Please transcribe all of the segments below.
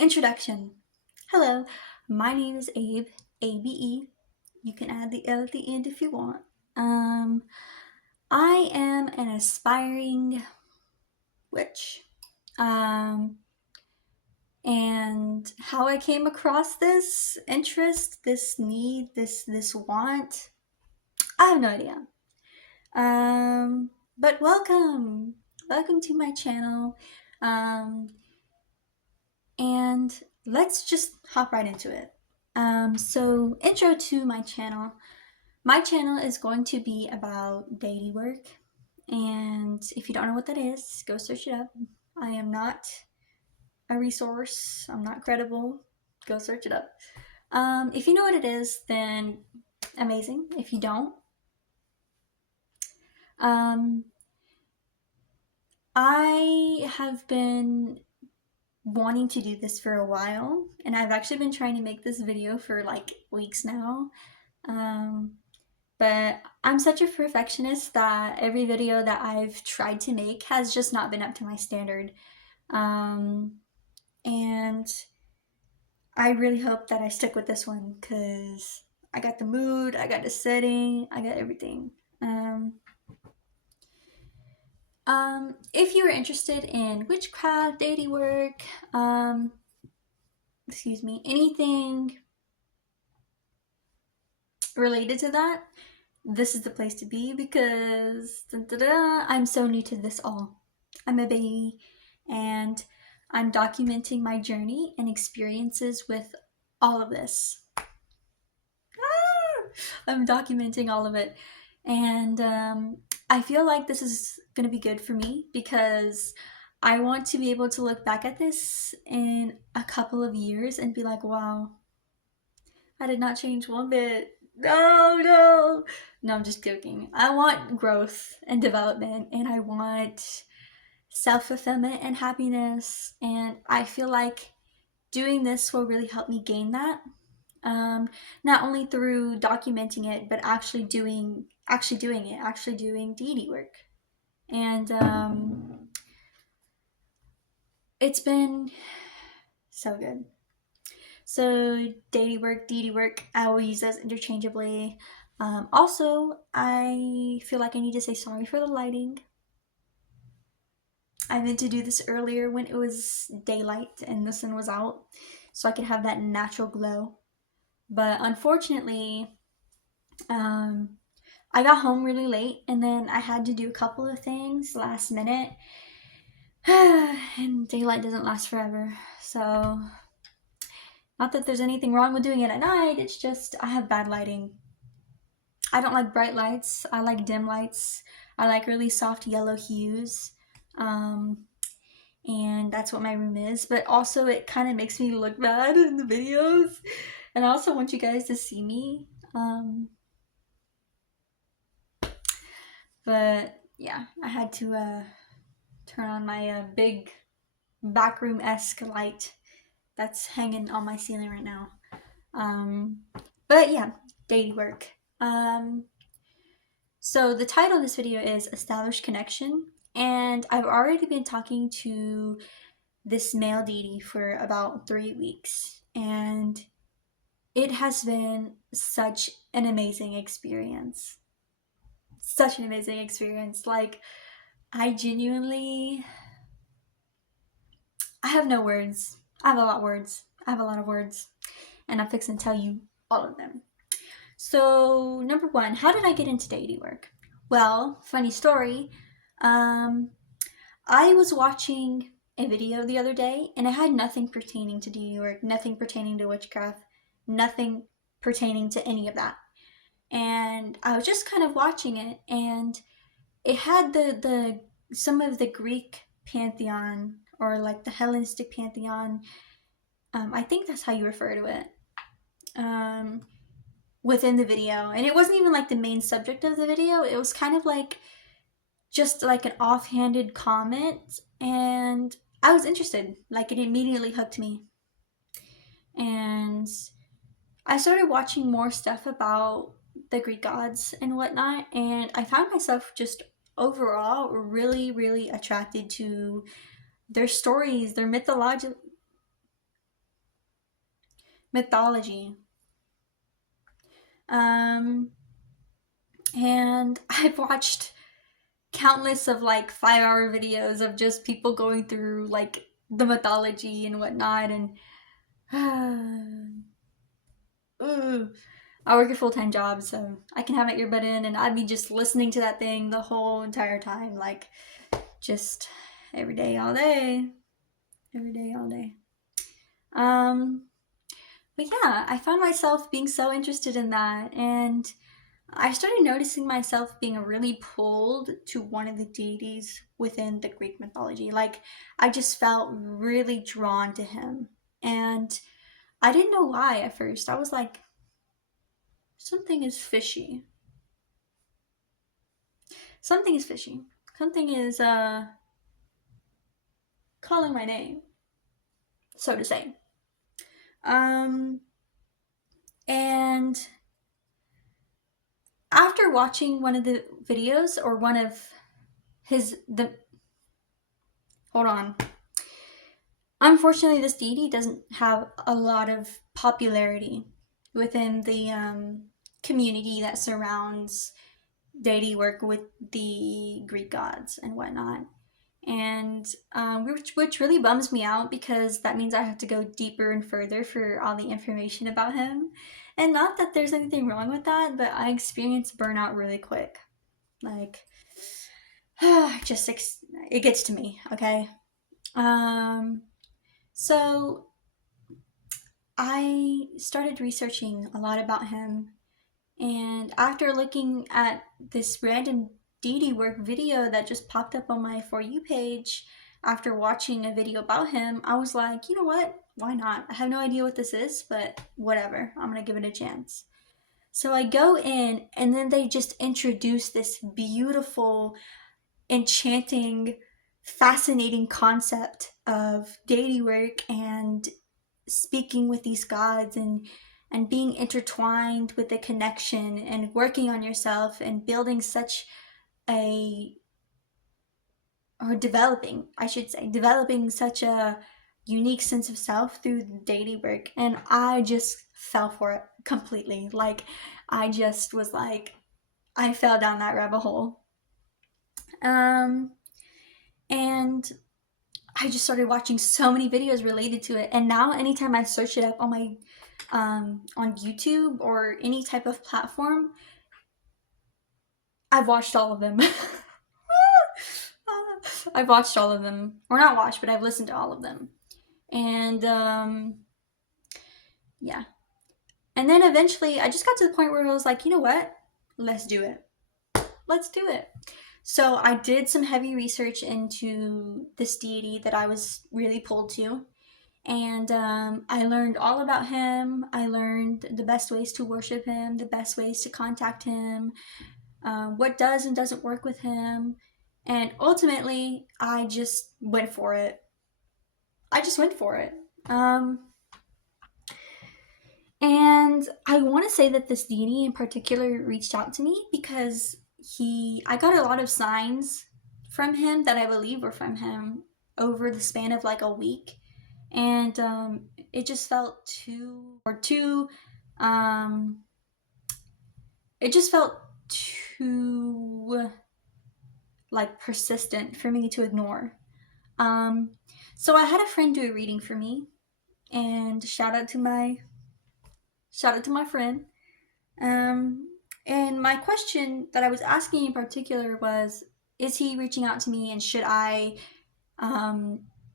Introduction. Hello, my name is Abe, ABE. You can add the L at the end if you want. Um, I am an aspiring witch. Um, and how I came across this interest, this need, this want, I have no idea. But welcome to my channel. Um, and let's just hop right into it. So intro to my channel. My channel is going to be about deity work, and if you don't know what that is, go search it up. I am not a resource. I'm not credible. Go search it up. If you know what it is, then amazing. If you don't, um, I have been wanting to do this for a while, and I've actually been trying to make this video for like weeks now. Um, but I'm such a perfectionist that every video that I've tried to make has just not been up to my standard. And I really hope that I stick with this one because I got the mood, I got the setting, I got everything. If you are interested in witchcraft, deity work, anything related to that, this is the place to be because I'm so new to this all. I'm a baby and I'm documenting my journey and experiences with all of this. I'm documenting all of it. And I feel like this is going to be good for me because I want to be able to look back at this in a couple of years and be like, wow, I did not change one bit. No. No, I'm just joking. I want growth and development, and I want self-fulfillment and happiness. And I feel like doing this will really help me gain that. Not only through documenting it, but actually doing deity work. And it's been so good. So deity work, I will use those interchangeably. Also, I feel like I need to say sorry for the lighting. I meant to do this earlier when it was daylight and the sun was out, so I could have that natural glow. But unfortunately, I got home really late and then I had to do a couple of things last minute. And daylight doesn't last forever, so not that there's anything wrong with doing it at night, it's just I have bad lighting. I don't like bright lights, I like dim lights. I like really soft yellow hues. And that's what my room is, but also it kind of makes me look bad in the videos. And I also want you guys to see me. But yeah, I had to turn on my big backroom-esque light that's hanging on my ceiling right now. But yeah, deity work. So the title of this video is Established Connection, and I've already been talking to this male deity for about 3 weeks, and it has been such an amazing experience. Such an amazing experience. Like, I have no words. I have a lot of words. And I'm fixing to tell you all of them. So, number one, how did I get into deity work? Well, funny story. I was watching a video the other day and it had nothing pertaining to deity work, nothing pertaining to witchcraft, nothing pertaining to any of that. And I was just kind of watching it, and it had the some of the Greek pantheon, or like the Hellenistic pantheon. I think that's how you refer to it. Within the video, and it wasn't even like the main subject of the video. It was kind of like just like an offhanded comment, and I was interested. Like, it immediately hooked me, and I started watching more stuff about the Greek gods and whatnot, and I found myself just overall really, really attracted to their stories, their mythology. mythology. Um, and I've watched countless of like 5-hour videos of just people going through like the mythology and whatnot, and I work a full-time job, so I can have my earbud in and I'd be just listening to that thing the whole entire time, like just every day, all day, every day, all day. But yeah, I found myself being so interested in that, and I started noticing myself being really pulled to one of the deities within the Greek mythology. Like, I just felt really drawn to him. And I didn't know why at first. I was like, something is fishy. Something is fishy. Something is calling my name, so to say. Um and after watching one of the videos, or one of his the hold on. Unfortunately, this deity doesn't have a lot of popularity within the community that surrounds deity work with the Greek gods and whatnot. And which really bums me out, because that means I have to go deeper and further for all the information about him. And not that there's anything wrong with that, but I experience burnout really quick. Like, just it gets to me, okay? Um, so I started researching a lot about him, and after looking at this random deity work video that just popped up on my For You page after watching a video about him, I was like, you know what? Why not? I have no idea what this is, but whatever. I'm gonna give it a chance. So I go in, and then they just introduce this beautiful, enchanting, fascinating concept of deity work and speaking with these gods, and being intertwined with the connection and working on yourself and building such a or developing, I should say, developing such a unique sense of self through the deity work. And I just fell for it completely. Like, I just was like, I fell down that rabbit hole. Um and I just started watching so many videos related to it, and now anytime I search it up on my on YouTube or any type of platform, I've watched all of them. I've watched all of them, or not watched, but I've listened to all of them, and yeah. And then eventually, I just got to the point where I was like, you know what? Let's do it. Let's do it. So I did some heavy research into this deity that I was really pulled to. And I learned all about him. I learned the best ways to worship him, the best ways to contact him, what does and doesn't work with him. And ultimately, I just went for it. I just went for it. And I want to say that this deity in particular reached out to me because I got a lot of signs from him that I believe were from him over the span of like a week. And it just felt it just felt too like persistent for me to ignore. So I had a friend do a reading for me, and shout out to my friend. And my question that I was asking in particular was, is he reaching out to me, and should I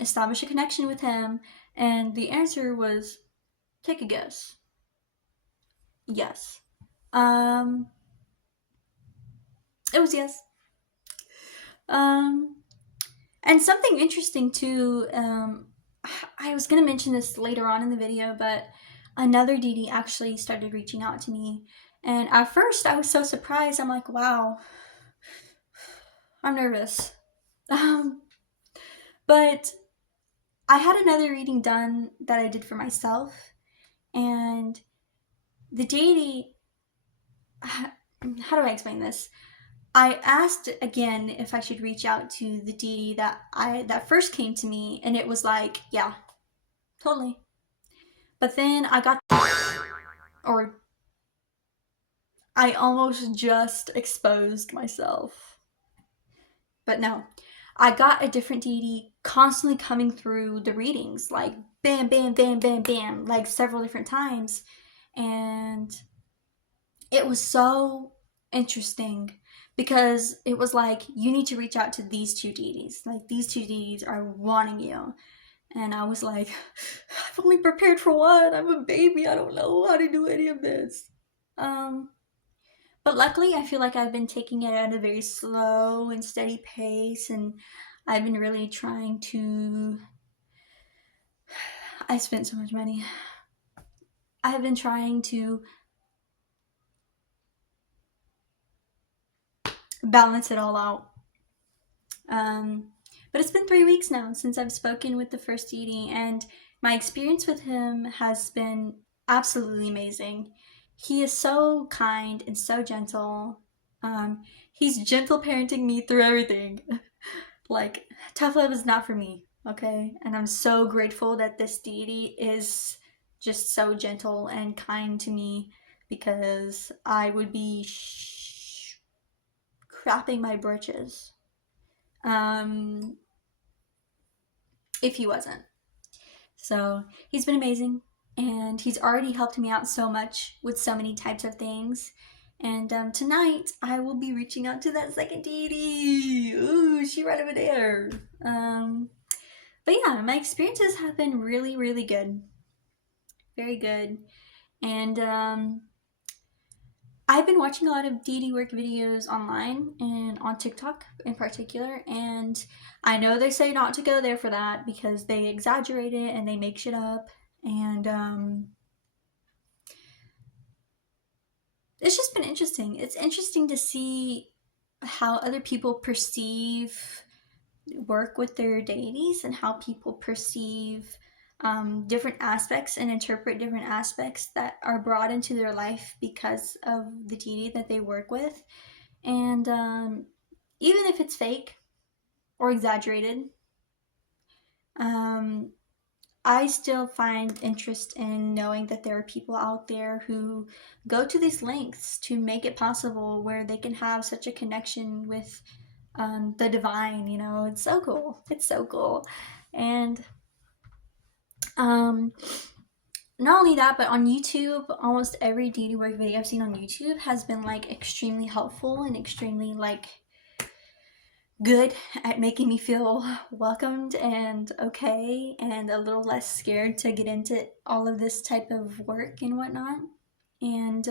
establish a connection with him? And the answer was, take a guess. Yes. It was yes. And something interesting too, I was gonna mention this later on in the video, but another deity actually started reaching out to me. And at first I was so surprised. I'm like, wow, I'm nervous. But I had another reading done that I did for myself, and the deity, how do I explain this? I asked again if I should reach out to the deity that first came to me, and it was like, yeah, totally. But then I got or I almost just exposed myself. But no, I got a different deity constantly coming through the readings, like bam, bam, bam, bam, bam, like several different times. And it was so interesting because it was like, you need to reach out to these two deities. Like, these two deities are wanting you. And I was like, I've only prepared for one. I'm a baby. I don't know how to do any of this. Um, but luckily, I feel like I've been taking it at a very slow and steady pace, and I've been really trying to. I spent so much money. I have been trying to balance it all out. But it's been 3 weeks now since I've spoken with the first deity, and my experience with him has been absolutely amazing. He is so kind and so gentle. He's gentle parenting me through everything. Like, tough love is not for me, okay? And I'm so grateful that this deity is just so gentle and kind to me, because I would be crapping my britches um, if he wasn't. So he's been amazing, and he's already helped me out so much with so many types of things. And tonight I will be reaching out to that second deity. Ooh, she right over there. But yeah, my experiences have been really, really good. Very good. And I've been watching a lot of deity work videos online and on TikTok in particular, and I know they say not to go there for that because they exaggerate it and they make shit up, and it's just been interesting. It's interesting to see how other people perceive work with their deities and how people perceive different aspects and interpret different aspects that are brought into their life because of the deity that they work with. And even if it's fake or exaggerated, um, I still find interest in knowing that there are people out there who go to these lengths to make it possible where they can have such a connection with the divine. You know, it's so cool. It's so cool. And um, not only that, but on YouTube, almost every deity work video I've seen on YouTube has been like extremely helpful and extremely like good at making me feel welcomed and okay and a little less scared to get into all of this type of work and whatnot. And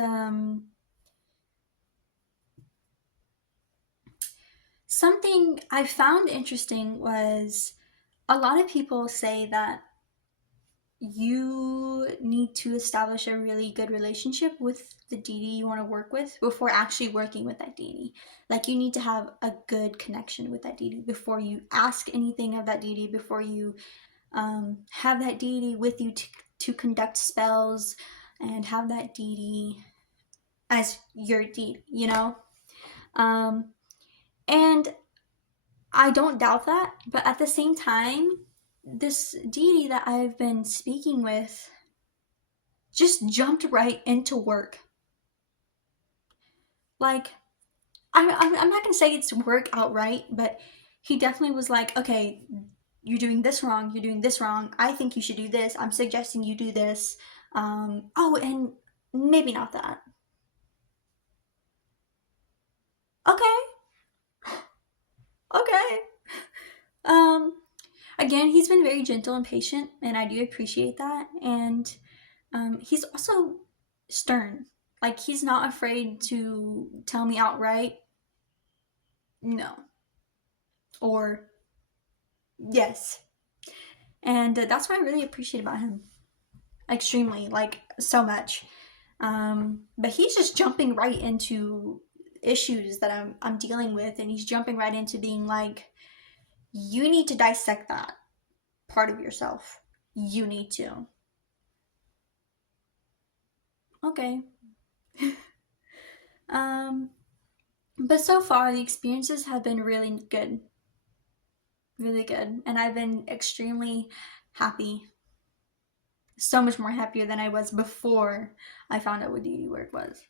something I found interesting was a lot of people say that you need to establish a really good relationship with the deity you want to work with before actually working with that deity. Like, you need to have a good connection with that deity before you ask anything of that deity, before you have that deity with you to conduct spells and have that deity as your deity, you know? Um, and I don't doubt that, but at the same time, this deity that I've been speaking with just jumped right into work. Like, I'm not gonna say it's work outright, but he definitely was like, okay, you're doing this wrong, you're doing this wrong. I think you should do this. I'm suggesting you do this. Oh, and maybe not that. Okay, okay. Um, Again, he's been very gentle and patient, and I do appreciate that. And he's also stern. Like, he's not afraid to tell me outright no or yes. And that's what I really appreciate about him. Extremely, like, so much. But he's just jumping right into issues that I'm dealing with, and he's jumping right into being like, you need to dissect that part of yourself. You need to. Okay. um, but so far the experiences have been really good, really good, and I've been extremely happy. so much more happier than I was before I found out what deity work was.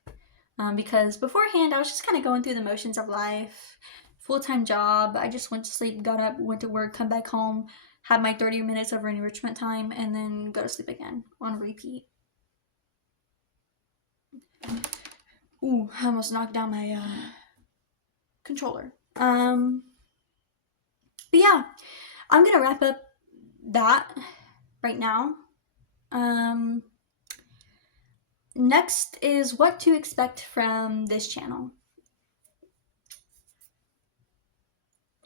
Because beforehand, I was just kind of going through the motions of life, full-time job. I just went to sleep, got up, went to work, come back home, had my 30 minutes of enrichment time, and then go to sleep again on repeat. Ooh, I almost knocked down my controller. But yeah, I'm gonna wrap up that right now. Next is what to expect from this channel.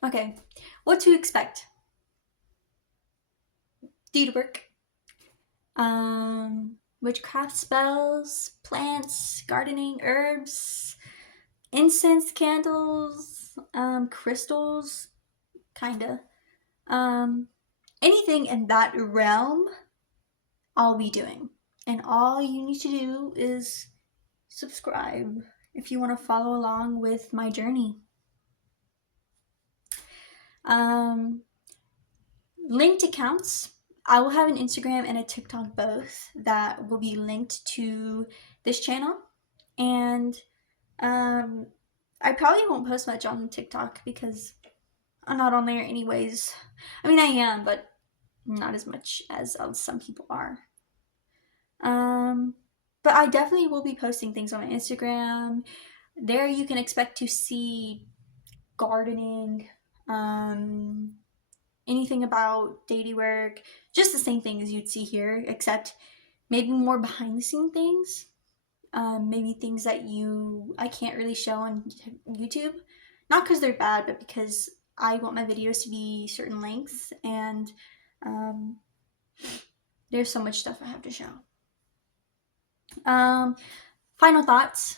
Okay, what to expect. Deity work, witchcraft spells, plants, gardening, herbs, incense candles, crystals, kinda. Anything in that realm, I'll be doing. And all you need to do is subscribe if you want to follow along with my journey. Linked accounts. I will have an Instagram and a TikTok both that will be linked to this channel. And I probably won't post much on TikTok because I'm not on there anyways. I mean, I am, but not as much as some people are. But I definitely will be posting things on my Instagram. There you can expect to see gardening, anything about deity work, just the same thing as you'd see here, except maybe more behind the scene things. Maybe things that I can't really show on YouTube. Not because they're bad, but because I want my videos to be certain lengths, and there's so much stuff I have to show. Final thoughts.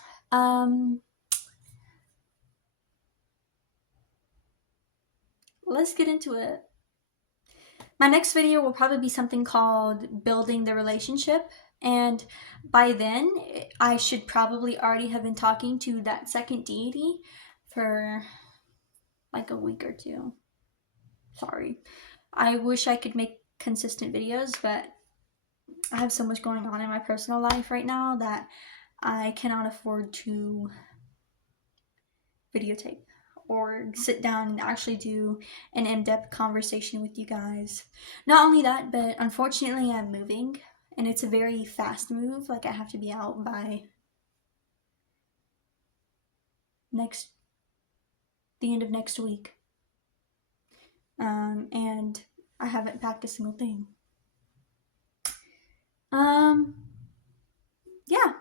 Let's get into it. My next video will probably be something called Building the Relationship, and by then I should probably already have been talking to that second deity for like a week or two. Sorry. I wish I could make consistent videos, but I have so much going on in my personal life right now that I cannot afford to videotape or sit down and actually do an in-depth conversation with you guys. Not only that, but unfortunately I'm moving, and it's a very fast move. Like, I have to be out by the end of next week. And I haven't packed a single thing. Yeah.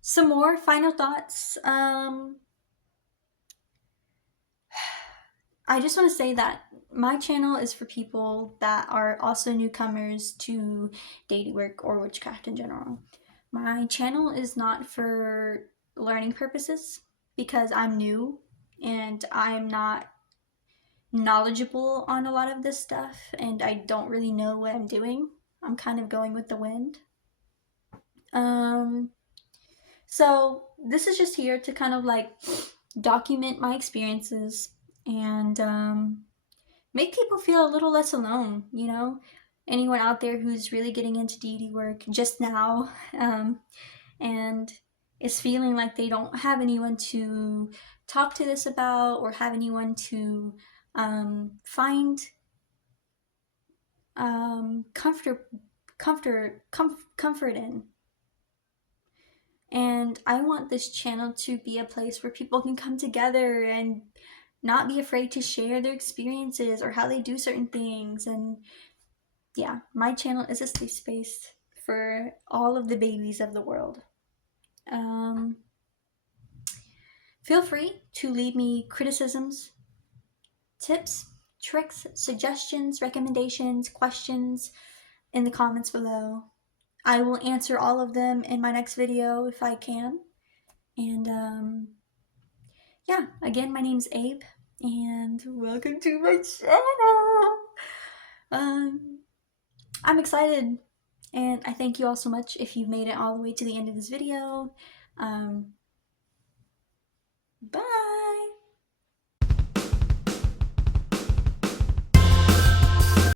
Some more final thoughts. I just want to say that my channel is for people that are also newcomers to deity work or witchcraft in general. My channel is not for learning purposes because I'm new and I'm not knowledgeable on a lot of this stuff and I don't really know what I'm doing. I'm kind of going with the wind. So this is just here to kind of like document my experiences and make people feel a little less alone, you know? Anyone out there who's really getting into deity work just now and is feeling like they don't have anyone to talk to this about or have anyone to find comfort in. And I want this channel to be a place where people can come together and not be afraid to share their experiences or how they do certain things. And yeah, my channel is a safe space for all of the babies of the world. Feel free to leave me criticisms, tips, tricks, suggestions, recommendations, questions in the comments below. I will answer all of them in my next video if I can. And yeah, again, my name's Abe, and welcome to my channel. I'm excited, and I thank you all so much if you've made it all the way to the end of this video. Bye!